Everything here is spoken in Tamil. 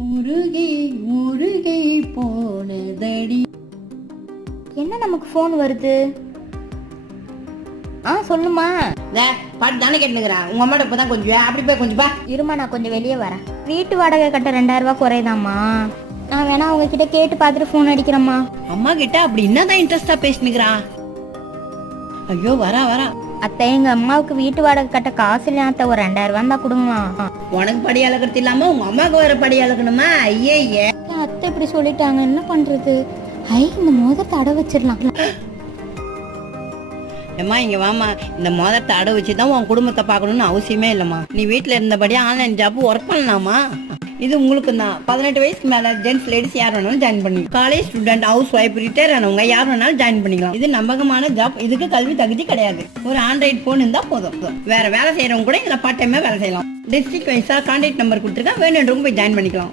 முருகே முருகே போனதடி. என்ன நமக்கு ஃபோன் வருது? சொல்லுமா. பாட்டு தானே கேட்டுக்கிறான். உங்க அம்மாட்ட இப்பதான் கொஞ்சம் அப்படி போய் கொஞ்சம் பா. இருமா, நான் கொஞ்சம் வெளியே வரேன். வீட்டு வாடகை கட்ட 2000 ரூபாய் குறையுதாம்மா. நான் வேணா அவங்க கிட்ட கேட்டு பார்த்துட்டு ஃபோன் அடிக்கிறேம்மா. அம்மா கிட்ட அப்படி என்னதான் இன்ட்ரெஸ்டா பேசினுக்கிறான். ஐயோ வரா வரா. அத்தை, எங்க அம்மாவுக்கு வீட்டு வாடகை கட்ட காசு இல்லையா அத்தை? ஒரு 2000 ரூபாய் தான் கொடுங்களா. உனக்கு படி அளக்கிறது இல்லாம உங்க அம்மாவுக்கு வேற படி அளக்கணுமா? ஐயே அத்தை இப்படி சொல்லிட்டாங்க, என்ன பண்றது? இந்த மோதிரத்தை அடை வச்சிடலாம். ஏம்மா இங்க வாமா. இந்த மோதிரத்தை அடை வச்சுதான் உன் குடும்பத்தை பார்க்கணும்னு அவசியமே இல்லம்மா. நீ வீட்டுல இருந்தபடியே ஆன்லைன் ஜாப் ஒர்க் பண்ணலாமா? இது உங்களுக்கு தான். 18 வயசுக்கு மேல ஜென்ட்ஸ் லேடிஸ் யார் வேணாலும் ஜாயின் பண்ணிக்கலாம். College student, house wife, retire ஆனவங்க யார் வேணாலும் ஜாயின் பண்ணிக்கலாம். இது நம்பகமான ஜாப். இதுக்கு கல்வி தகுதி கிடையாது. ஒரு ஆண்ட்ராய்டு போன் இருந்தா போதும். வேற வேலை செய்யறவங்க கூட இதுல பார்ட் டைமா வேலை செய்யலாம். டிஸ்ட்ரிக்ட் வைஸா கான்டாக்ட் நம்பர் கொடுத்துருக்கேன். வேணுன்றவங்க போய் ஜாயின் பண்ணிக்கலாம்.